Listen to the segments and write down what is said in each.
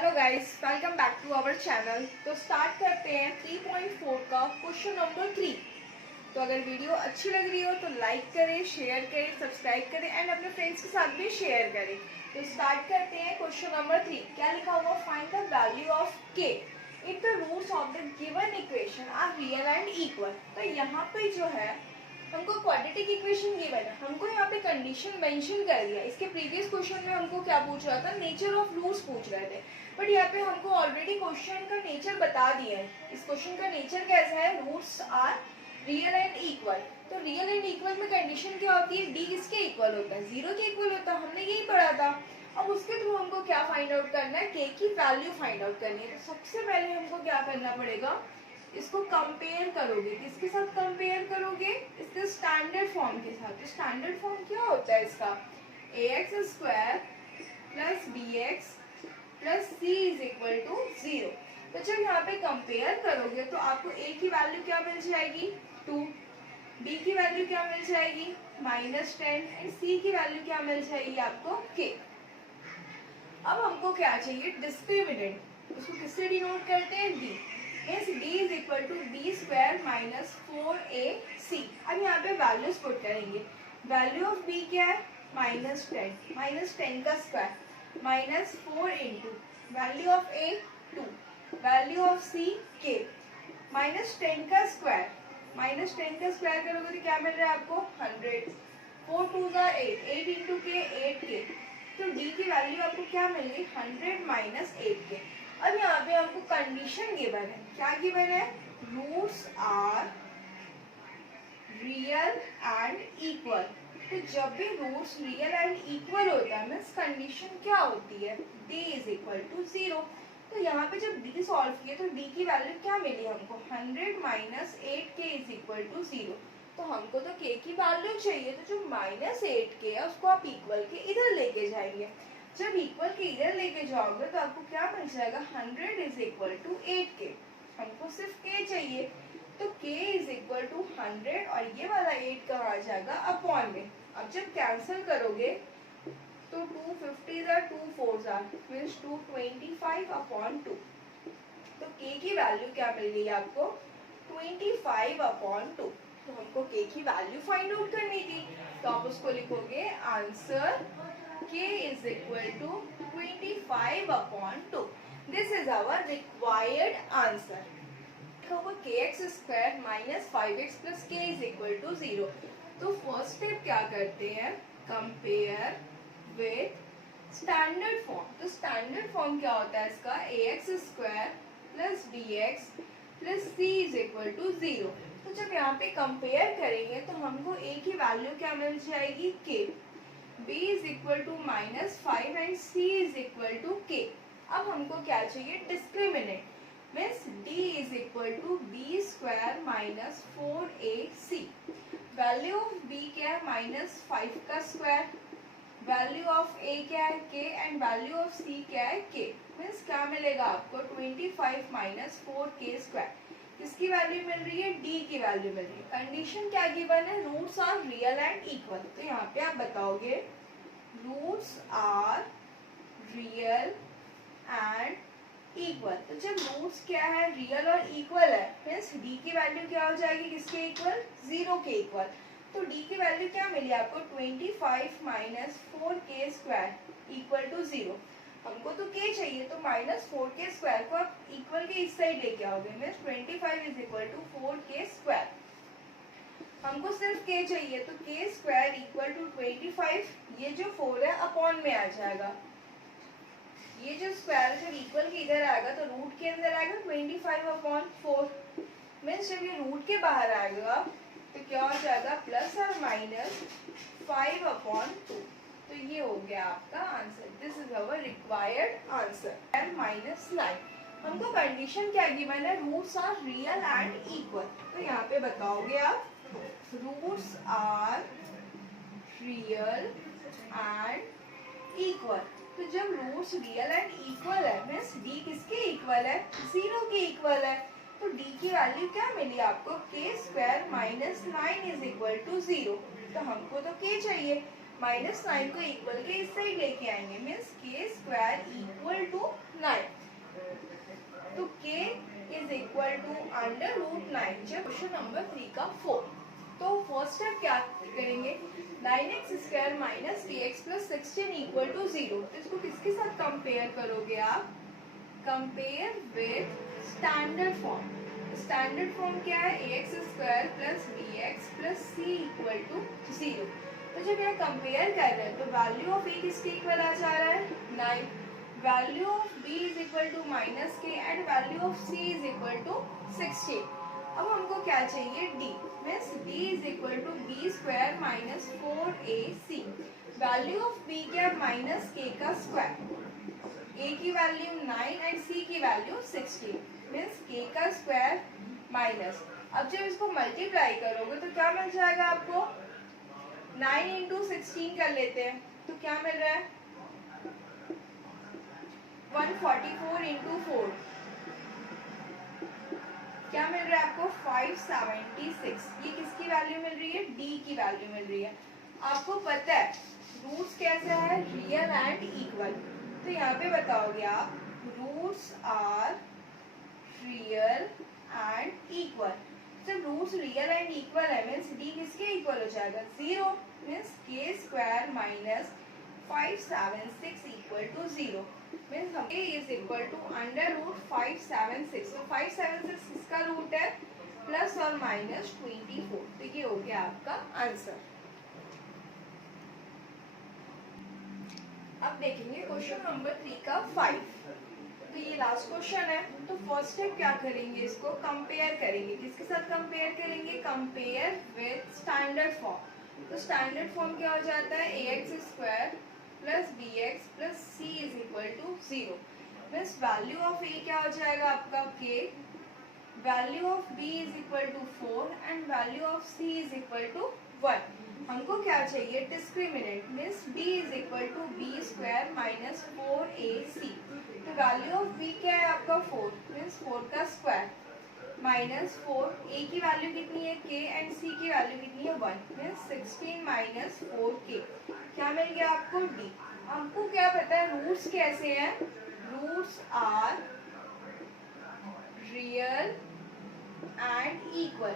Hello guys, welcome back to our channel. तो start करते हैं 3.4 का क्वेश्चन नंबर 3। तो अगर वीडियो अच्छी लग रही हो तो लाइक करें, शेयर करें, सब्सक्राइब करें एंड अपने फ्रेंड्स के साथ भी शेयर करें। तो स्टार्ट करते हैं क्वेश्चन नंबर 3। क्या लिखा हुआ? Find the value of K if the roots of the given equation are real and equal. तो यहाँ पे जो है हमको क्वाड्रेटिक इक्वेशन गिवन है, हमको यहाँ पे कंडीशन मेंशन कर दिया। इसके प्रीवियस क्वेश्चन में हमको क्या पूछ रहा था? नेचर ऑफ रूट्स पूछ रहे थे, बट यहाँ पे हमको ऑलरेडी क्वेश्चन का नेचर बता दिया है। इस क्वेश्चन का नेचर कैसा है? Roots are real and equal. तो रियल एंड इक्वल में कंडीशन क्या होती है? डी किसके इक्वल होता है? जीरो के इक्वल होता है, हमने यही पढ़ा था। अब उसके थ्रू हमको क्या फाइंड आउट करना है? के की वैल्यू फाइंड आउट करनी है। तो सबसे पहले हमको क्या करना पड़ेगा? इसको कंपेयर करोगे, किसके साथ कंपेयर करोगे? इसके स्टैंडर्ड फॉर्म के साथ। तो स्टैंडर्ड फॉर्म क्या होता है इसका? ax square plus bx plus c is equal to 0। तो जब यहाँ पे कंपेयर करोगे तो आपको a की वैल्यू क्या मिल जाएगी? 2, b की वैल्यू क्या मिल जाएगी? -10 एंड c की वैल्यू क्या मिल जाएगी आपको? k। अब हमको क्या चाहिए? डिस्क्रिमिनेंट। उसको किससे डिनोट करते हैं? d। इस d is equal to B square minus 4ac। अब यहाँ पे वैल्यूज पुट करेंगे। वैल्यू ऑफ b क्या है? -10, -10 का square minus 4 into value of a 2, value of c k, -10 का स्क्वायर, -10 का स्क्वायर करोगे तो क्या मिल रहा है आपको? 100, 4 2 8, 8 इंटू के 8k। तो d की वैल्यू आपको क्या मिल गई? 100 माइनस 8k। अब यहाँ पे हमको कंडीशन गिवन है। क्या गिवन है? Roots are real and equal. तो जब भी रूट्स रियल एंड इक्वल होता है मीन्स कंडीशन क्या होती है? d is equal to 0। तो यहाँ पे जब d सॉल्व किए तो d की वैल्यू क्या मिली हमको? 100 minus 8k is equal to 0। तो हमको तो k की वैल्यू चाहिए, तो जो -8k है उसको आप इक्वल के इधर लेके जाएंगे। जब इक्वल के इधर लेके जाओगे तो आपको क्या मिल जाएगा? 100 इज इक्वल टू 8k। हमको सिर्फ k चाहिए, तो k इज इक्वल टू 100 और ये वाला 8 का आ जाएगा अपॉन में। अब जब कैंसिल करोगे तो 250 2 4 मीन्स 225 अपॉन 2। तो k की वैल्यू क्या मिल गई आपको? 25 अपॉन 2। तो हमको k की वैल्यू फाइंड आउट करनी थी, तो आप उसको लिखोगे answer k is equal to 25 upon 2. This is our required answer. kx square minus 5x plus k is equal to 0. तो फर्स्ट स्टेप क्या करते हैं? Compare with standard form. तो स्टैंडर्ड फॉर्म क्या होता है इसका? ax square plus bx plus c is equal to 0। तो जब यहाँ पे कंपेयर करेंगे तो हमको a की वैल्यू क्या मिल जाएगी? k, b is equal to -5 and c is equal to k। अब हमको क्या चाहिए? Discriminant means d is equal to B square minus 4ac। Value of b क्या है? -5 का स्क्वायर, वैल्यू ऑफ a क्या है? k and value of c क्या है? k। मीन्स क्या मिलेगा आपको? 25 माइनस 4k स्क्वायर। किसकी वैल्यू मिल रही है? d की वैल्यू मिल रही है। कंडीशन क्या गिवन है? Roots are real and equal. तो यहाँ पे आप बताओगे roots are real and equal. तो जब रूट्स क्या है? रियल और इक्वल है मीन्स d की वैल्यू क्या हो जाएगी? किसके इक्वल? 0 के इक्वल। तो d की वैल्यू क्या मिली आपको? 25 minus 4k square equal to 0। हमको तो k चाहिए, तो -4k स्क्वायर को आप इक्वल के इस साइड लेके आओगे means 25 is equal to 4k square. हमको सिर्फ k चाहिए, तो k स्क्वायर इक्वल टू 25। ये जो 4 है अपॉन में आ जाएगा। ये जो स्क्वायर जब इक्वल के इधर आएगा तो रूट के अंदर आएगा 25 अपॉन 4 मीन्स जब ये रूट के बाहर आएगा तो क्या हो जाएगा? प्लस और माइनस 5 अपॉन 2। तो ये हो गया आपका answer. This is our required answer. And -9। हमको कंडीशन क्या गिवन है? Roots are real and equal. तो यहाँ पे बताओगे आप roots are real and equal. तो जब रूट्स रियल एंड इक्वल है मीन्स d किसके इक्वल है? 0 के इक्वल है। तो d की वैल्यू क्या मिली आपको? k square minus 9 is equal to 0। तो हमको तो k चाहिए, -9 को इक्वल के इस साइड लेके आएंगे means k square equal to 9। Under root 9। चलो क्वेश्चन नंबर 3 का 4। तो फर्स्ट स्टेप क्या करेंगे, 9x² minus kx plus 16 equal to 0। तो इसको किसके साथ कंपेयर करोगे आप, compare with standard form. Standard form क्या है, ax² plus bx plus c equal to 0। तो जब यह कंपेयर कर रहे हैं तो वैल्यू ऑफ a किसके इक्वल आ जा रहा है, 9। Value of b is equal to minus k and value of c is equal to 16। अब हमको क्या चाहिए, d means d is equal to b² minus 4ac। Value of b क्या है, माइनस k का स्क्वायर। a की value 9 and c की value 16 means k का स्क्वायर माइनस। अब जब इसको मल्टीप्लाई करोगे तो क्या मिल जाएगा आपको, 9 इंटू 16 कर लेते हैं तो क्या मिल रहा है, 144 इंटू 4 क्या मिल रहा है आपको, 576। ये किसकी वैल्यू मिल रही है, d की वैल्यू मिल रही है। आपको पता है रूट्स कैसे है, रियल एंड इक्वल। तो यहाँ पे बताओगे आप roots are real and equal. जब रूट्स रियल एंड इक्वल है मीन्स d किसके इक्वल हो जाएगा, 0 means k² minus 576 equal to 0 means हम a is equal to under root 576। तो 576 किसका रूट है, प्लस और माइनस 24। तो ये हो गया आपका आंसर। अब देखेंगे क्वेश्चन नंबर 3 का 5। तो ये लास्ट क्वेश्चन है। तो फर्स्ट स्टेप क्या करेंगे, इसको कंपेयर करेंगे। किसके साथ कंपेयर करेंगे, कंपेयर विथ स्टैंडर्ड फॉर्म। तो स्टैंडर्ड फॉर्म क्या हो जाता है, ax² plus bx plus c is equal to 0 means value of a क्या हो जाएगा आपका k, value of b is equal to 4 and value of c is equal to 1। हमको क्या चाहिए, discriminant means d is equal to b² minus 4ac। तो value of b क्या है आपका 4 मीन्स 4 का स्क्वायर माइनस 4। a की वैल्यू कितनी है k एंड c की वैल्यू कितनी है 1 मीन्स 16 माइनस 4k। क्या मिल गया आपको, d। हमको क्या पता है रूट्स कैसे हैं, roots are real and equal.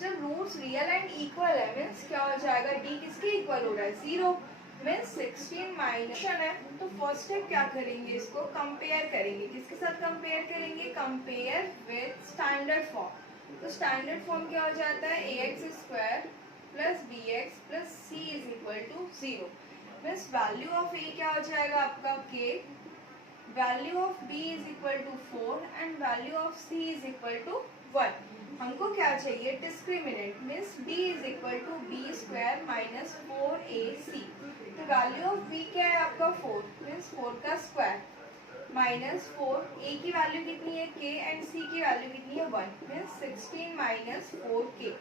जब रूट्स रियल एंड इक्वल है मीन्स क्या हो जाएगा, d किसके इक्वल हो रहा है, 0 मीन्स 16 माइनस है। तो फर्स्ट स्टेप क्या करेंगे, इसको कंपेयर करेंगे। किसके साथ कंपेयर करेंगे, कंपेयर विथ स्टैंडर्ड फॉर्म। तो स्टैंडर्ड फॉर्म क्या हो जाता है, ax² plus bx plus c is equal to 0 means value of a क्या हो जाएगा आपका k, value of b is equal to 4 and value of c is equal to 1। हमको क्या चाहिए, discriminant means d is equal to b² minus 4ac। तो value of b क्या है आपका 4 मीन्स 4 का स्क्वायर माइनस 4। a की वैल्यू कितनी है k एंड c की वैल्यू कितनी है 1 मीन्स 16 माइनस 4k।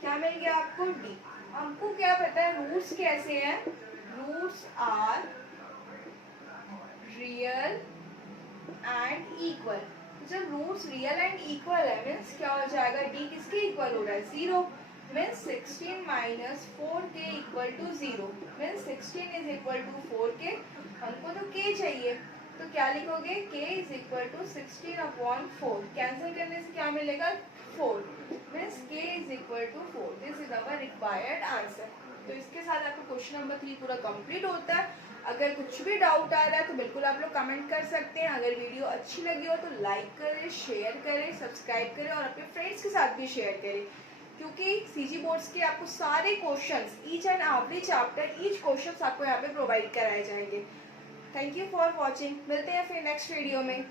क्या मिल गया आपको, d। हमको क्या पता है रूट्स कैसे हैं, roots are real and equal. जब रूट्स रियल एंड इक्वल है मीन्स क्या हो जाएगा, d किसके इक्वल हो रहा है, 0 means 16 minus 4k equal to 0 means 16 is equal to 4k। हमको तो k चाहिए तो क्या लिखोगे, k is equal to 16 upon 4। Cancel करने से क्या मिलेगा, 4 means k is equal to 4। This is our required answer. तो इसके साथ आपका क्वेश्चन नंबर 3 पूरा कंप्लीट होता है। अगर कुछ भी डाउट आ रहा है तो बिल्कुल आप लोग कमेंट कर सकते हैं। अगर वीडियो अच्छी लगी हो तो लाइक करें, शेयर करें, सब्सक्राइब करें और अपने फ्रेंड्स के साथ भी शेयर करें, क्योंकि सीजी बोर्ड्स के आपको सारे questions each and every chapter each questions आपको यहाँ पे प्रोवाइड कराए जाएंगे। Thank you for watching. मिलते हैं फिर नेक्स्ट वीडियो में।